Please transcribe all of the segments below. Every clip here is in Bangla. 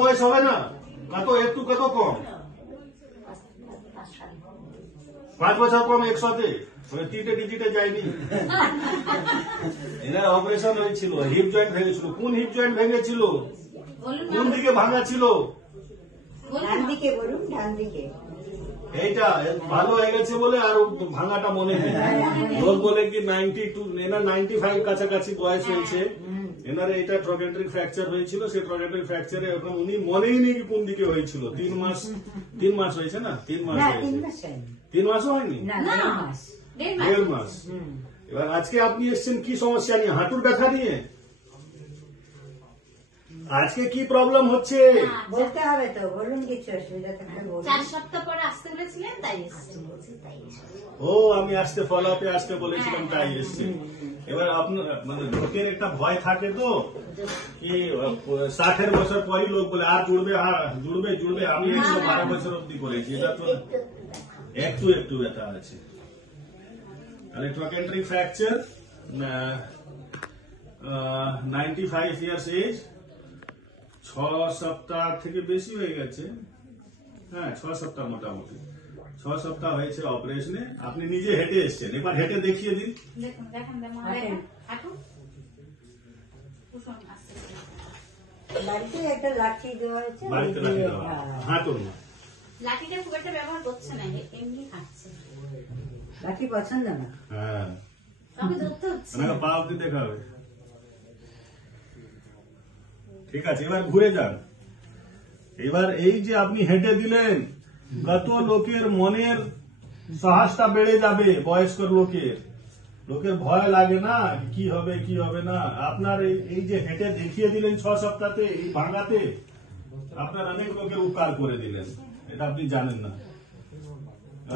বয়স হবে না, কত একটু কত কম, 5 বছর কম 100-তে, 3টে ডিজিটে যায়নি। এনার অপারেশন হয়েছিল, হিপ জয়েন্ট ভেঙেছিল। কোন হিপ জয়েন্ট ভেঙেছিল, কোন দিকে ভাঙা ছিল? ডান দিকে বলুন, ডান দিকে। এইটা ভালো হয়ে গেছে বলে আর ভাঙাটা মনে নেই। লোক বলে কি 92, এনার 95 কাছাকাছি বয়স হয়েছে। এনার এটা ট্রকেন্ট্রিক ফ্র্যাকচার হয়েছিল, সেই ট্রকেন্ট্রিক ফ্র্যাকচারে এখন উনি মনেই নেই কোন দিকে হয়েছিল। 3 মাস হয়েছে না, 3 মাস হয়েছে। 3 মাসও হয়নি, 1.5 মাস। এবার আজকে আপনি এসছেন কি সমস্যা নিয়ে? হাঁটুর ব্যথা নিয়ে। আজকে কি প্রবলেম হচ্ছে বলতে হবে তো, বলুন। কিছু অসুবিধা থাকলে বলুন। 4 সপ্তাহ পরে আসতে বলেছিলেন, তাই ও আমি আসতে ফলো আপে আসতে বলেছিলাম, তাই এসছে। এবার আপনার মানে লোকের একটা ভয় থাকে তো কি 60 বছর পরই লোক বলে আর জুড়বে, আর জুড়বে। আমি 112 বছর অব্দি করেছি, এটা তো একটু ব্যথা আছে। তাহলে ট্রকেন্ট্রিক ফ্র্যাকচার, 95 ইয়ার্স এজ, 6 সপ্তাহ থেকে বেশি হয়ে গেছে। হ্যাঁ, 6 সপ্তাহ মোটামুটি 6 সপ্তাহ হয়েছে অপারেশনে। আপনি নিজে হেঁটে এসছেন, এবার হেঁটে দেখিয়ে দিন। বাড়িতে একটা লাঠি দেওয়া হয়েছে, বাড়িতে লাঠি দেওয়া, হাঁটুন না। লাঠিটা খুব একটা ব্যবহার করছে না, এমনি হাঁটছে। লাঠি পছন্দ না। হ্যাঁ, তবে ধরতে হচ্ছে। পা অব্দি দেখা হবে। ঠিক আছে, এবার ঘুরে যান। এবার এই যে আপনি হেঁটে দিলেন, কত লোকের মনের সাহসটা বেড়ে যাবে। বয়স্ক লোকের ভয় লাগে না, কি হবে না। আপনার এই যে হেঁটে দেখিয়ে দিলেন 6 সপ্তাহে, এই ভাঙাতে আপনার অনেক লোকের উপকার করে দিলেন, এটা আপনি জানেন না।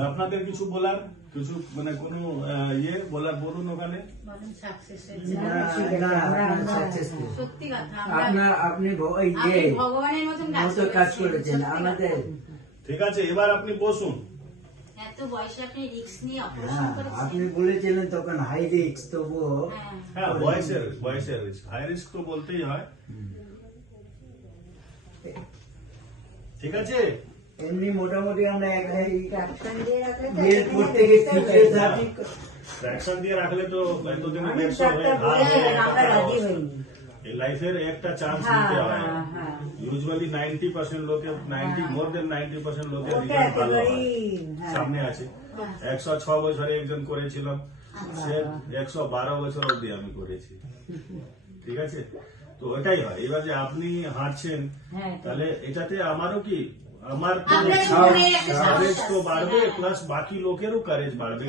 আপনাদের কিছু বলার, কিছু মানে কোনো বলুন ওখানে। সত্যি কথা, আপনি ভগবানের মতন কাজ করেছেন আমাদের। ঠিক আছে, এবার আপনি বসুন। এত বয়সে আপনি রিস্ক নিয়ে অপারেশন করেছেন। আপনি বলেছিলেন তখন হাই রিস্ক, তবুও হ্যাঁ, বয়সের রিস্ক, হাই রিস্ক তো বলতেই হয়। ঠিক আছে, এমনি মোটামুটি আমরা ট্রাকশন দিয়ে রাখলে তো এতদিনে 150 লাইফের একটা চান্স নিতে হয়। ইউজুয়ালি 90% লোকে, মোর দেন 90% লোকের রেজাল্ট ভালো হয়। সামনে আছে 106 বছরে একজন করেছিলাম, সে 112 বছর অব্দি আমি করেছি। ঠিক আছে, তো ওটাই হয়। এবার যে আপনি হাঁটছেন, তাহলে এটাতে আমারও কি, আমার কারেজ তো বাড়বে, প্লাস বাকি লোকেরও কারেজ বাড়বে।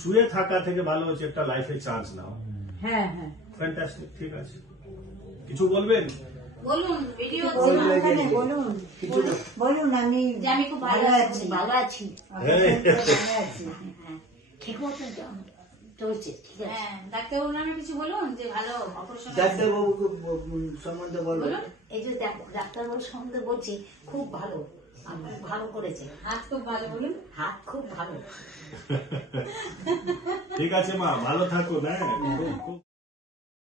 শুয়ে থাকা থেকে ভালো হচ্ছে একটা লাইফে চান্স নাও। ফ্যান্টাস্টিক। ঠিক আছে, কিছু বলবেন? বলুন, ভিডিও বলুন। আমি খুব ভালো আছি। ঠিক মতো চলছে, ঠিক আছে। ডাক্তারবাবুর নামে কিছু বলুন, যে ভালো অপারেশন। ডাক্তারবাবুকে সম্বন্ধে বলুন। এই যে ডাক্তারবাবুর সম্বন্ধে বলছি, খুব ভালো, ভালো করেছে। হাত খুব ভালো, বলুন। হাত খুব ভালো। ঠিক আছে মা, ভালো থাকো।